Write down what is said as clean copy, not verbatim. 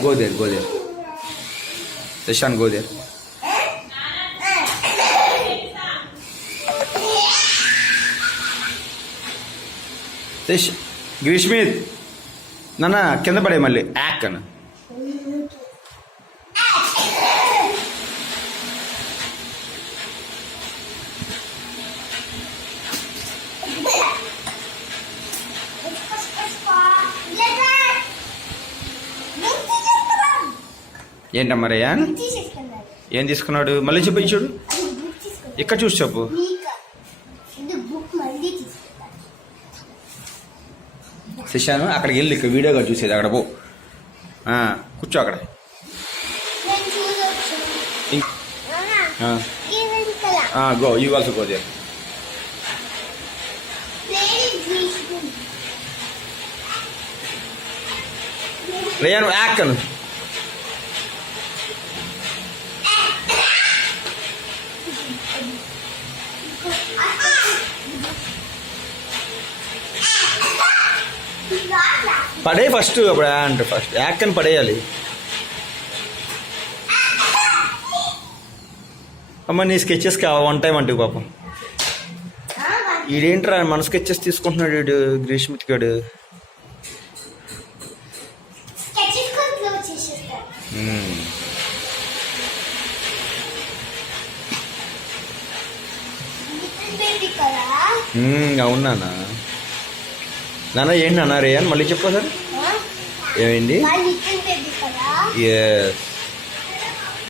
Go there, go there. Seshan, go there. గ్రీష్మిత్ నాన్న కింద పడే మళ్ళీ యాక్ అన్న ఏంటమ్మా రేయాన్ ఏం తీసుకున్నాడు మళ్ళీ చెప్పి చూడు ఇక్కడ చూసి చెప్పు శశాను అక్కడికి వెళ్ళి ఇక్కడ వీడియోగా చూసేది అక్కడ పో కూర్చో అక్కడ go you also go there రేయాన్ యాక్ అను పడే ఫస్ట్ అప్పుడు అంటే ఫస్ట్ యాక్ అని పడేయాలి అమ్మ నీ స్కెచెస్కి వన్ టైం అంటే పాపం ఈడేంట్రా మన స్కెచెస్ తీసుకుంటున్నాడు వీడు గ్రీష్మిత్ గాడు అవునా నాన్న ఏంటి నాన్న రేయన్ మళ్ళీ చెప్పు సార్ ఏమైంది ఎస్